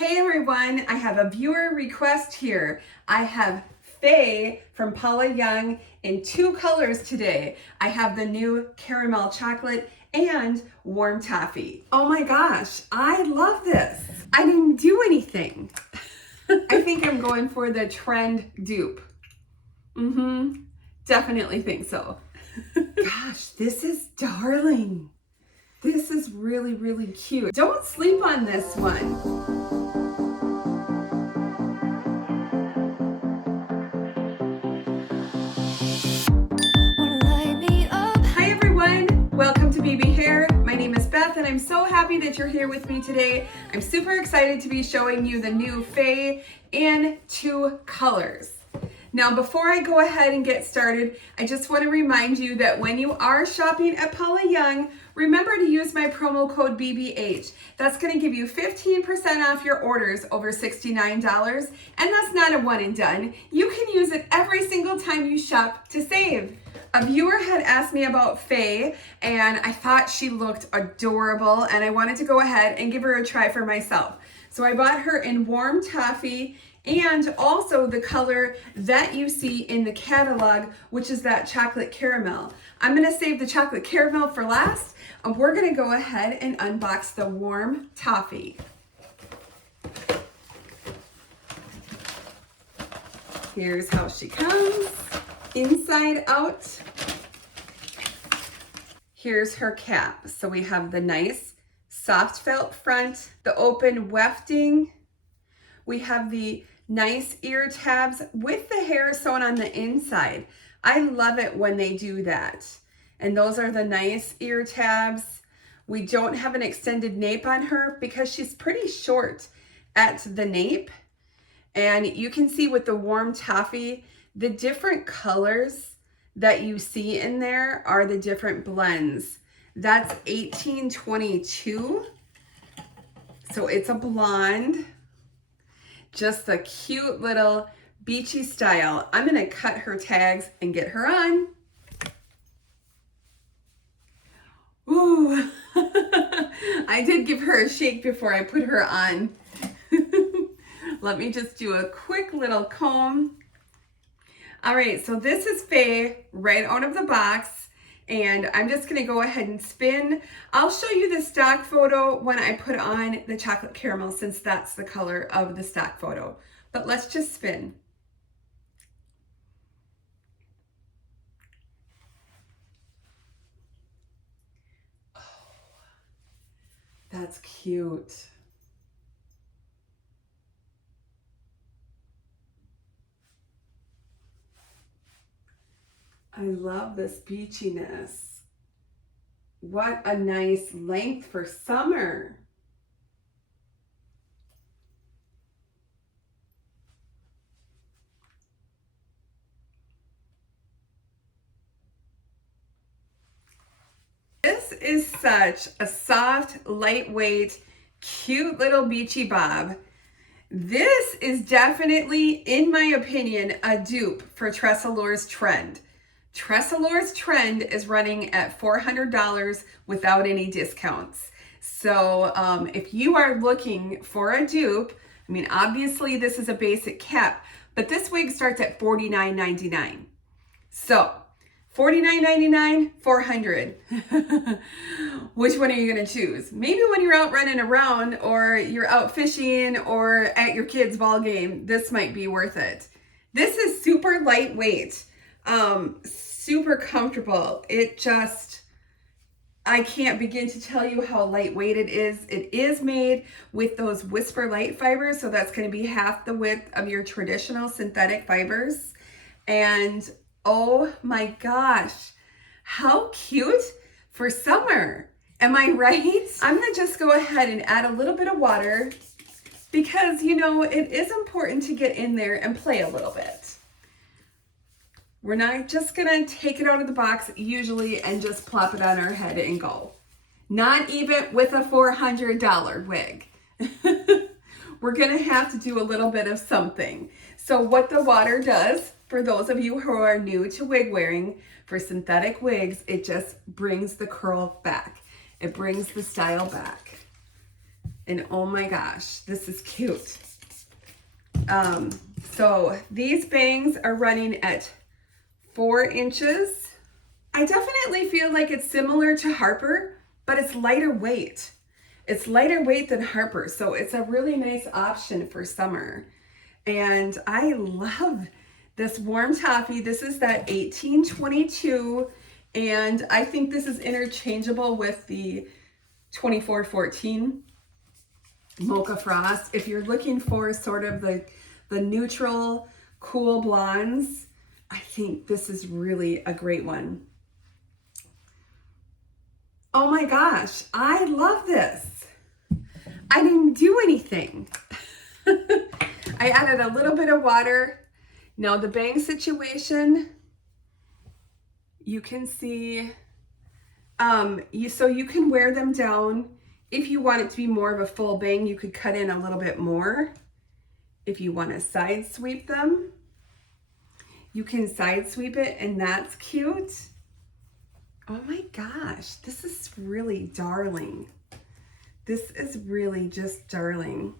Hey everyone, I have a viewer request here. I have Faye from Paula Young in 2 colors today. I have the new caramel chocolate and warm toffee. Oh my gosh, I love this. I didn't do anything. I think I'm going for the trend dupe. Definitely think so. Gosh, this is darling. This is really, really cute. Don't sleep on this one. Welcome to BB Hair. My name is Beth and I'm so happy that you're here with me today. I'm super excited to be showing you the new Faye in 2 colors. Now before I go ahead and get started, I just want to remind you that when you are shopping at Paula Young, remember to use my promo code BBH. That's going to give you 15% off your orders over $69, and that's not a one and done. You can use it every single time you shop to save. A viewer had asked me about Faye and I thought she looked adorable and I wanted to go ahead and give her a try for myself. So I bought her in warm toffee and also the color that you see in the catalog, which is that chocolate caramel. I'm gonna save the chocolate caramel for last, and we're gonna go ahead and unbox the warm toffee. Here's how she comes. Inside out. Here's her cap. So we have the nice soft felt front, the open wefting. We have the nice ear tabs with the hair sewn on the inside. I love it when they do that. And those are the nice ear tabs. We don't have an extended nape on her because she's pretty short at the nape. And you can see with the warm toffee, the different colors that you see in there are the different blends. That's 1822. So it's a blonde, just a cute little beachy style. I'm gonna cut her tags and get her on. Ooh, I did give her a shake before I put her on. Let me just do a quick little comb. All right, so this is Faye right out of the box, and I'm just gonna go ahead and spin. I'll show you the stock photo when I put on the chocolate caramel, since that's the color of the stock photo. But let's just spin. Oh, that's cute. I love this beachiness. What a nice length for summer. This is such a soft, lightweight, cute little beachy bob. This is definitely, in my opinion, a dupe for Tressallure's trend. Tressallure's trend is running at $400 without any discounts. So if you are looking for a dupe, I mean, obviously this is a basic cap, but this wig starts at $49.99. So $49.99, $400. Which one are you gonna choose? Maybe when you're out running around or you're out fishing or at your kid's ball game, this might be worth it. This is super lightweight. Super comfortable. It just, I can't begin to tell you how lightweight it is. It is made with those Whisper Light fibers, so that's going to be half the width of your traditional synthetic fibers. And oh my gosh, how cute for summer. Am I right? I'm going to just go ahead and add a little bit of water because, you know, it is important to get in there and play a little bit. We're not just gonna take it out of the box usually and just plop it on our head and go. Not even with a $400 wig. We're gonna have to do a little bit of something. So what the water does, for those of you who are new to wig wearing, for synthetic wigs, it just brings the curl back. It brings the style back. And oh my gosh, this is cute. So these bangs are running at 4 inches. I definitely feel like it's similar to Harper, but it's lighter weight. It's lighter weight than Harper, so it's a really nice option for summer. And I love this warm toffee. This is that 1822, and I think this is interchangeable with the 2414 Mocha Frost. If you're looking for sort of the neutral, cool blondes, I think this is really a great one. Oh my gosh, I love this. I didn't do anything. I added a little bit of water. Now the bang situation, you can see, so you can wear them down. If you want it to be more of a full bang, you could cut in a little bit more. If you want to side sweep them, you can side sweep it, and that's cute. Oh my gosh, this is really darling. This is really just darling.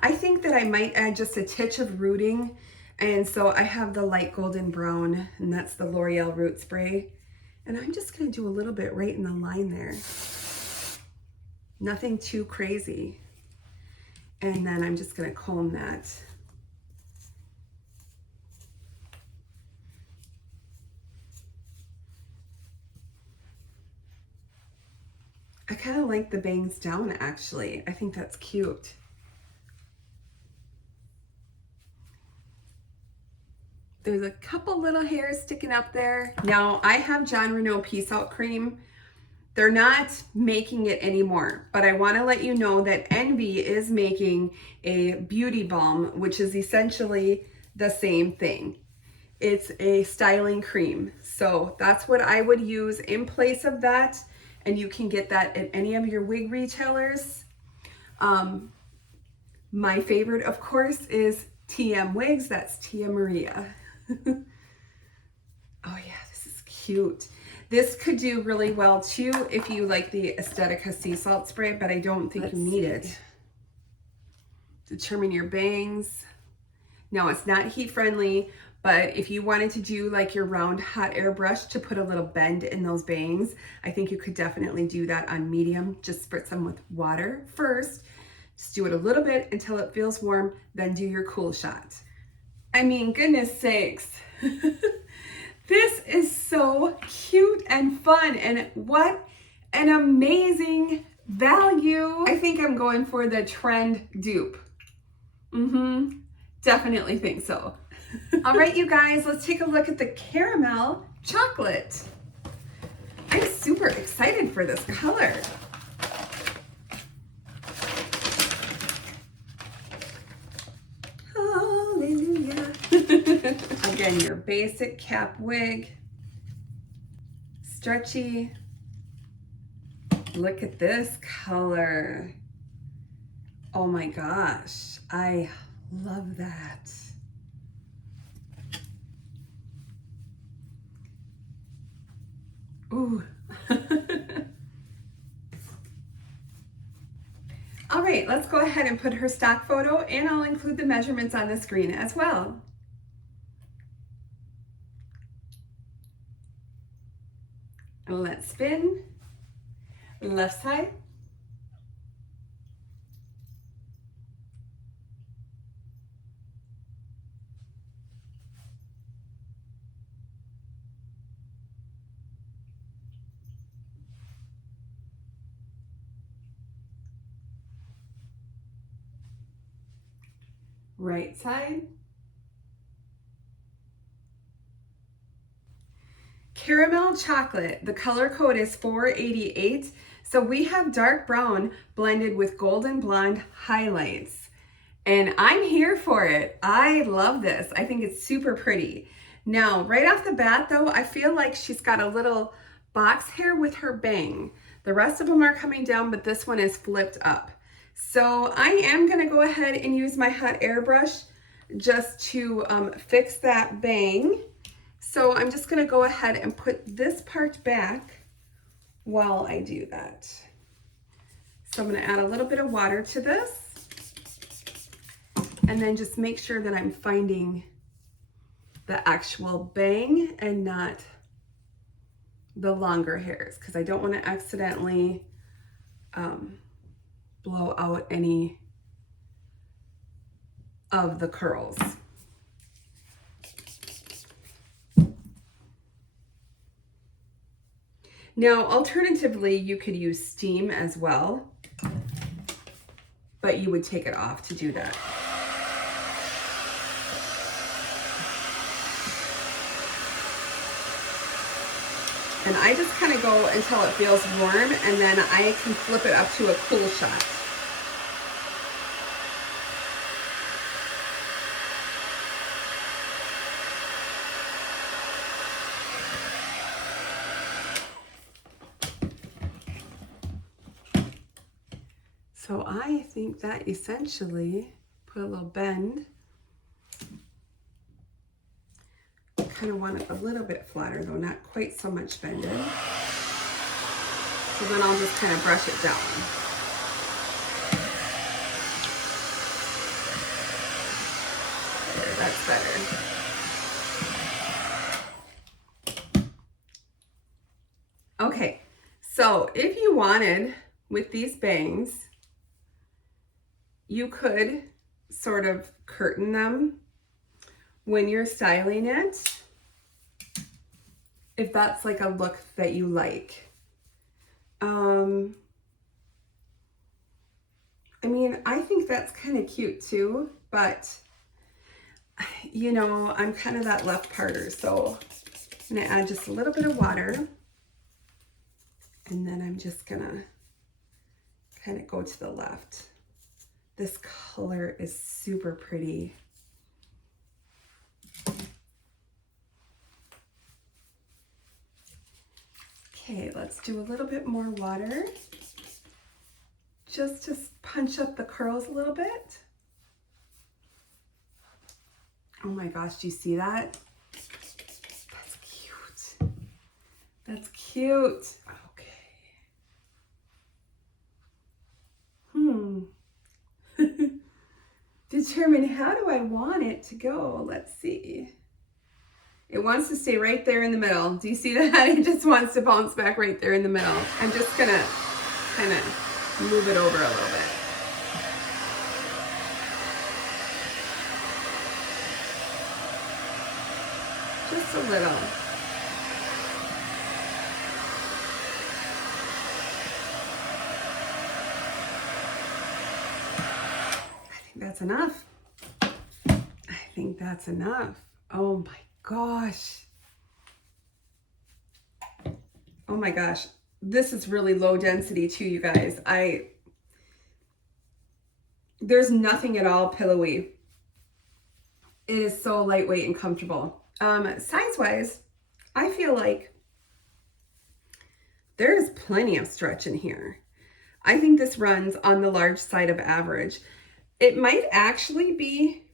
I think that I might add just a titch of rooting. And so I have the light golden brown, and that's the L'Oreal Root Spray. And I'm just gonna do a little bit right in the line there. Nothing too crazy. And then I'm just gonna comb that. I kind of like the bangs down, actually. I think that's cute. There's a couple little hairs sticking up there. Now, I have John Renault Peace Out Cream. They're not making it anymore, but I want to let you know that Envy is making a beauty balm, which is essentially the same thing. It's a styling cream. So that's what I would use in place of that. And you can get that at any of your wig retailers. My favorite, of course, is TM Wigs. That's Tia Maria. Oh yeah, this is cute. This could do really well too if you like the Aesthetica Sea Salt Spray, but I don't think you need it. Determine your bangs. No, it's not heat friendly, but if you wanted to do like your round hot air brush to put a little bend in those bangs, I think you could definitely do that on medium. Just spritz them with water first. Just do it a little bit until it feels warm, then do your cool shot. I mean, goodness sakes. This is so cute and fun, and what an amazing value. I think I'm going for the trend dupe. Definitely think so. All right, you guys, let's take a look at the caramel chocolate. I'm super excited for this color. Hallelujah. Again, your basic cap wig. Stretchy. Look at this color. Oh my gosh, I love that. Ooh. All right, let's go ahead and put her stock photo, and I'll include the measurements on the screen as well. Let's spin. Left side. Right side. Caramel chocolate, the color code is 488. So we have dark brown blended with golden blonde highlights. And I'm here for it. I love this. I think it's super pretty. Now, right off the bat though, I feel like she's got a little box hair with her bang. The rest of them are coming down, but this one is flipped up. So I am gonna go ahead and use my hot air brush just to fix that bang. So I'm just gonna go ahead and put this part back while I do that. So I'm going to add a little bit of water to this. And then just make sure that I'm finding the actual bang and not the longer hairs, because I don't want to accidentally blow out any of the curls. Now, alternatively, you could use steam as well, but you would take it off to do that. And I just kind of go until it feels warm, and then I can flip it up to a cool shot. So I think that essentially put a little bend. Kind of want it a little bit flatter though, not quite so much bended. So then I'll just kind of brush it down. There, that's better. Okay, so if you wanted with these bangs, you could sort of curtain them when you're styling it, if that's like a look that you like. I mean, I think that's kind of cute too, but you know, I'm kind of that left parter, so I'm gonna add just a little bit of water, and then I'm just gonna kind of go to the left. This color is super pretty. Okay, let's do a little bit more water just to punch up the curls a little bit. Oh my gosh, do you see that? That's cute. That's cute. Okay. Determine how do I want it to go? Let's see. It wants to stay right there in the middle. Do you see that? It just wants to bounce back right there in the middle. I'm just gonna kind of move it over a little bit. Just a little. I think that's enough. I think that's enough. Oh my gosh. Oh my gosh. This is really low density too, you guys. There's nothing at all pillowy. It is so lightweight and comfortable. Size-wise, I feel like there's plenty of stretch in here. I think this runs on the large side of average. It might actually be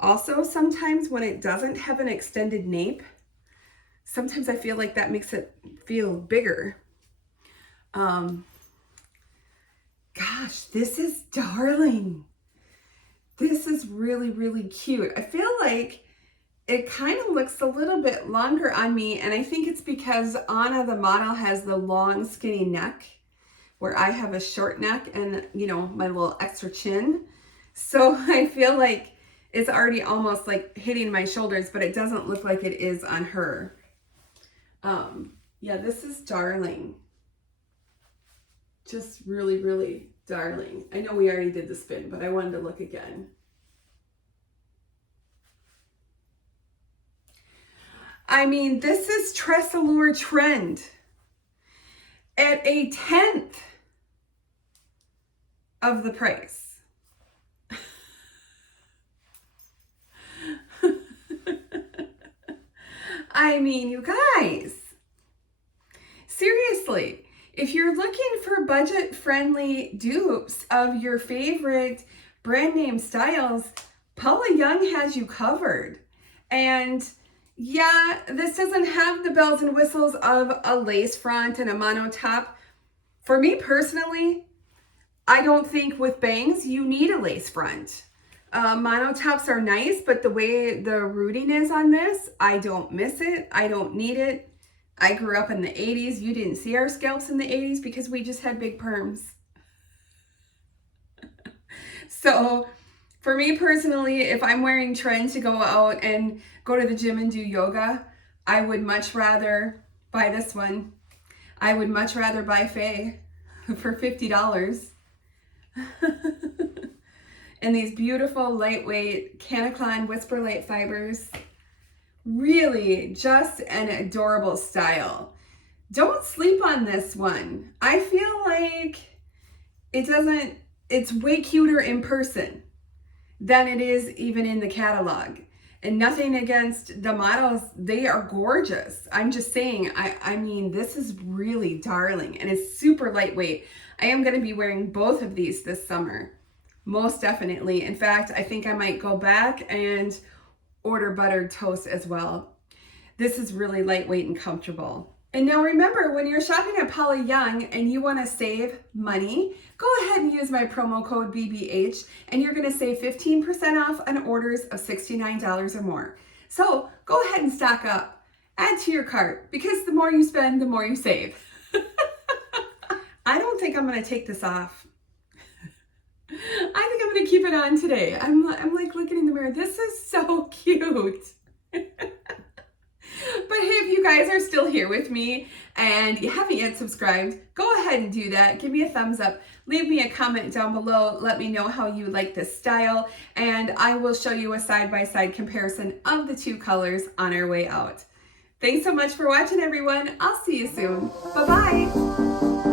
also sometimes when it doesn't have an extended nape, sometimes I feel like that makes it feel bigger. Gosh, this is darling. This is really, really cute. I feel like it kind of looks a little bit longer on me, and I think it's because Anna, the model, has the long, skinny neck, where I have a short neck and, you know, my little extra chin. So I feel like it's already almost like hitting my shoulders, but it doesn't look like it is on her. Yeah, this is darling. Just really, really darling. I know we already did the spin, but I wanted to look again. I mean, this is Tressallure trend at 1/10 of the price. I mean, you guys, seriously, if you're looking for budget-friendly dupes of your favorite brand name styles, Paula Young has you covered. And yeah, this doesn't have the bells and whistles of a lace front and a mono top. For me personally, I don't think with bangs you need a lace front. Mono tops are nice, but the way the rooting is on this, I don't miss it. I don't need it. I grew up in the 80s. You didn't see our scalps in the 80s because we just had big perms. So for me personally, if I'm wearing trend to go out and go to the gym and do yoga, I would much rather buy this one. I would much rather buy Faye for $50. And these beautiful lightweight Canaclon Whisper Light fibers. Really just an adorable style. Don't sleep on this one. I feel like it's way cuter in person than it is even in the catalog. And nothing against the models, they are gorgeous. I'm just saying, I mean, this is really darling and it's super lightweight. I am gonna be wearing both of these this summer, most definitely. In fact, I think I might go back and order buttered toast as well. This is really lightweight and comfortable. And now remember, when you're shopping at Paula Young and you wanna save money, go ahead and use my promo code BBH and you're gonna save 15% off on orders of $69 or more. So go ahead and stock up, add to your cart, because the more you spend, the more you save. I don't think I'm gonna take this off. I think I'm gonna keep it on today. I'm like looking in the mirror, this is so cute. But hey, if you guys are still here with me and you haven't yet subscribed, go ahead and do that. Give me a thumbs up. Leave me a comment down below. Let me know how you like this style, and I will show you a side-by-side comparison of the two colors on our way out. Thanks so much for watching, everyone. I'll see you soon. Bye-bye.